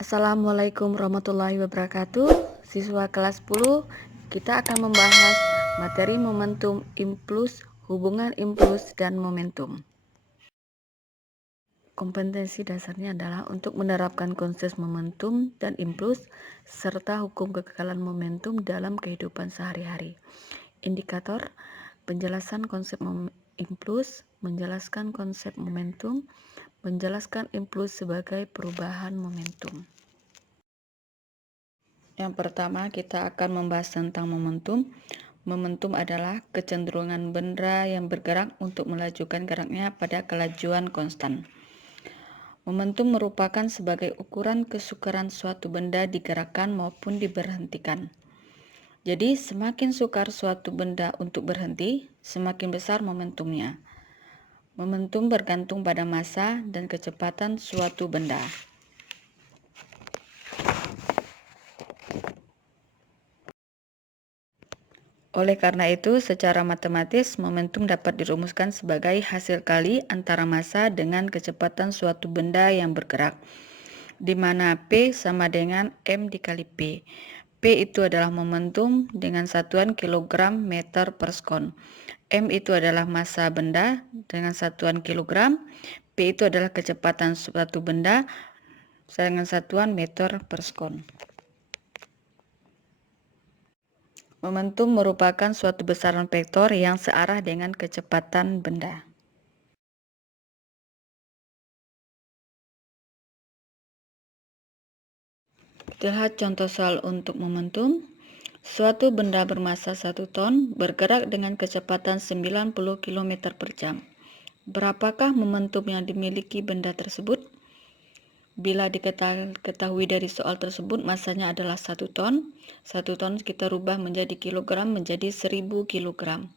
Assalamualaikum warahmatullahi wabarakatuh. Siswa kelas 10, kita akan membahas materi momentum impuls, hubungan impuls dan momentum. Kompetensi dasarnya adalah untuk menerapkan konsep momentum dan impuls serta hukum kekekalan momentum dalam kehidupan sehari-hari. Indikator penjelasan konsep impuls, menjelaskan konsep momentum, menjelaskan impuls sebagai perubahan momentum. Yang pertama, kita akan membahas tentang momentum. Momentum adalah kecenderungan benda yang bergerak untuk melajukan geraknya pada kelajuan konstan. Momentum merupakan sebagai ukuran kesukaran suatu benda digerakkan maupun diberhentikan. Jadi, semakin sukar suatu benda untuk berhenti, semakin besar momentumnya. Momentum bergantung pada massa dan kecepatan suatu benda. Oleh karena itu, secara matematis, momentum dapat dirumuskan sebagai hasil kali antara massa dengan kecepatan suatu benda yang bergerak, di mana P sama dengan M dikali P. P itu adalah momentum dengan satuan kilogram meter per sekon. M itu adalah massa benda dengan satuan kilogram. P itu adalah kecepatan suatu benda dengan satuan meter per sekon. Momentum merupakan suatu besaran vektor yang searah dengan kecepatan benda. Lihat contoh soal untuk momentum. Suatu benda bermassa 1 ton bergerak dengan kecepatan 90 km per jam. Berapakah momentum yang dimiliki benda tersebut? Bila diketahui dari soal tersebut massanya adalah 1 ton. 1 ton kita rubah menjadi kilogram menjadi 1000 kilogram.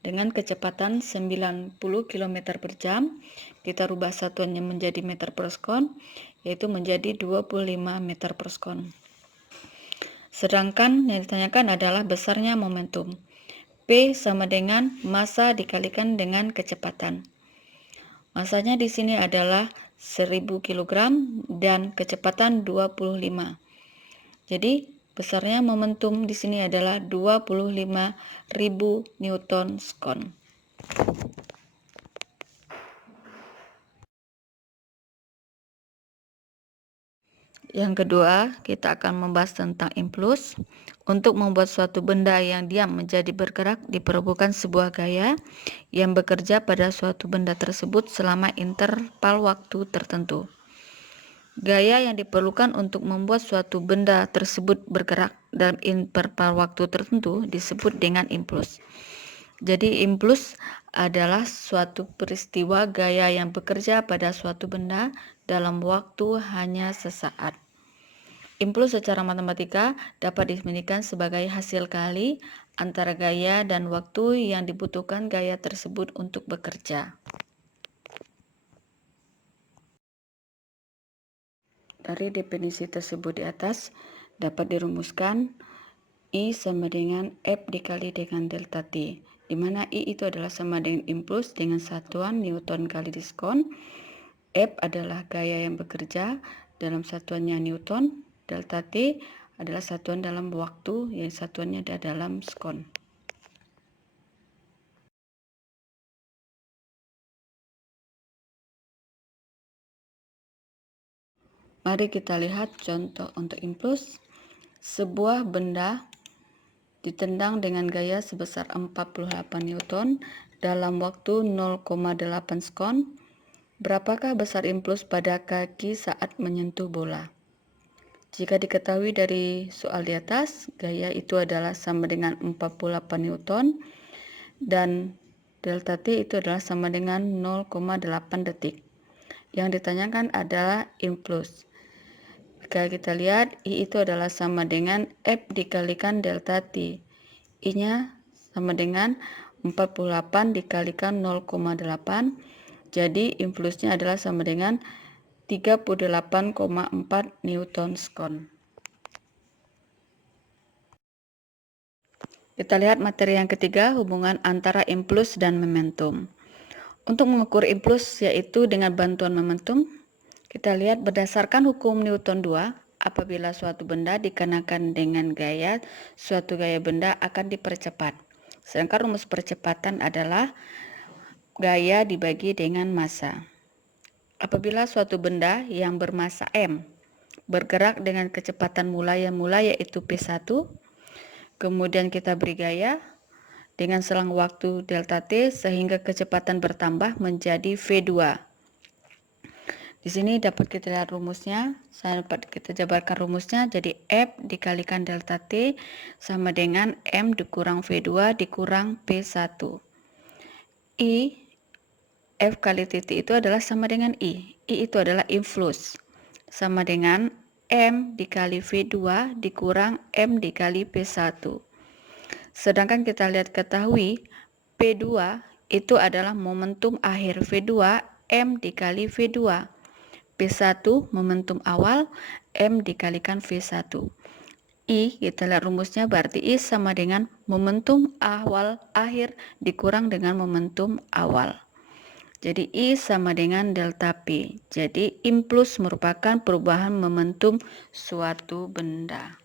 Dengan kecepatan 90 km per jam, kita rubah satuannya menjadi meter per sekon, yaitu menjadi 25 meter per sekon. Sedangkan yang ditanyakan adalah besarnya momentum. P sama dengan massa dikalikan dengan kecepatan. Massanya di sini adalah 1000 kg dan kecepatan 25. Jadi besarnya momentum di sini adalah 25.000 Newton sekon. Yang kedua, kita akan membahas tentang impuls. Untuk membuat suatu benda yang diam menjadi bergerak diperlukan sebuah gaya yang bekerja pada suatu benda tersebut selama interval waktu tertentu. Gaya yang diperlukan untuk membuat suatu benda tersebut bergerak dalam interval waktu tertentu disebut dengan impuls. Jadi impuls adalah suatu peristiwa gaya yang bekerja pada suatu benda dalam waktu hanya sesaat. Impuls secara matematika dapat definisikan sebagai hasil kali antara gaya dan waktu yang dibutuhkan gaya tersebut untuk bekerja. Dari definisi tersebut di atas dapat dirumuskan I sama dengan F dikali dengan delta T, di mana I itu adalah sama dengan impuls dengan satuan Newton kali diskon. F adalah gaya yang bekerja dalam satuannya Newton. Delta T adalah satuan dalam waktu yang satuannya dalam sekon. Mari kita lihat contoh untuk impuls. Sebuah benda ditendang dengan gaya sebesar 48 Newton dalam waktu 0,8 sekon. Berapakah besar impuls pada kaki saat menyentuh bola? Jika diketahui dari soal di atas, gaya itu adalah sama dengan 48 Newton dan delta T itu adalah sama dengan 0,8 detik. Yang ditanyakan adalah impuls. Jika kita lihat, I itu adalah sama dengan F dikalikan delta T. I-nya sama dengan 48 dikalikan 0,8. Jadi impulsnya adalah sama dengan 38,4 Newton sekon. Kita lihat materi yang ketiga, hubungan antara impuls dan momentum. Untuk mengukur impuls yaitu dengan bantuan momentum. Kita lihat berdasarkan hukum Newton 2, apabila suatu benda dikenakan dengan gaya, suatu gaya benda akan dipercepat. Sedangkan rumus percepatan adalah gaya dibagi dengan massa. Apabila suatu benda yang bermassa m bergerak dengan kecepatan mula yaitu p1, kemudian kita beri gaya dengan selang waktu delta t sehingga kecepatan bertambah menjadi v2. Di sini dapat kita lihat rumusnya, dapat kita jabarkan rumusnya, jadi F dikalikan delta T sama dengan M dikurang V2 dikurang P1. I, F kali titik itu adalah sama dengan I itu adalah influx, sama dengan M dikali V2 dikurang M dikali P1. Sedangkan kita lihat ketahui, P2 itu adalah momentum akhir V2 M dikali V2. P1 momentum awal, M dikalikan V1. I, kita lihat rumusnya, berarti I sama dengan momentum awal akhir dikurang dengan momentum awal. Jadi I sama dengan delta P. Jadi impuls merupakan perubahan momentum suatu benda.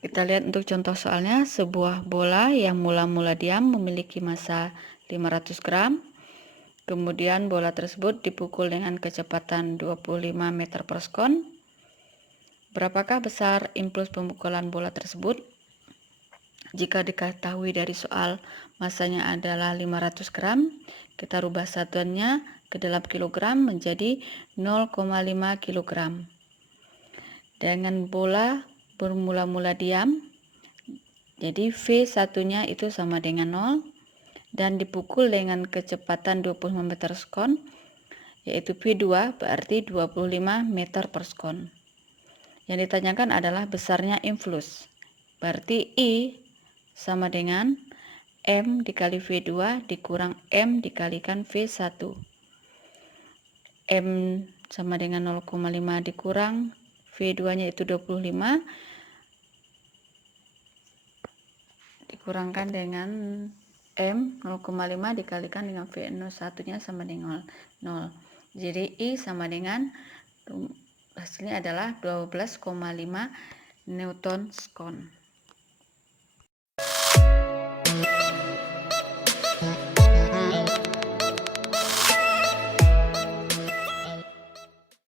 Kita lihat untuk contoh soalnya, sebuah bola yang mula-mula diam memiliki massa 500 gram. Kemudian bola tersebut dipukul dengan kecepatan 25 meter per sekon. Berapakah besar impuls pemukulan bola tersebut? Jika diketahui dari soal massanya adalah 500 gram, kita rubah satuannya ke dalam kilogram menjadi 0,5 kilogram. Dengan bola bermula-mula diam, jadi V1-nya itu sama dengan 0 dan dipukul dengan kecepatan 25 meter sekon, yaitu V2 berarti 25 meter per sekon. Yang ditanyakan adalah besarnya influx, berarti I sama dengan M dikali V2 dikurang M dikalikan V1. M sama dengan 0,5 dikurang V2-nya itu 25 dikurangkan dengan M 0,5 dikalikan dengan V1-nya sama dengan 0. Jadi I sama dengan, hasilnya adalah 12,5 Newton sekon.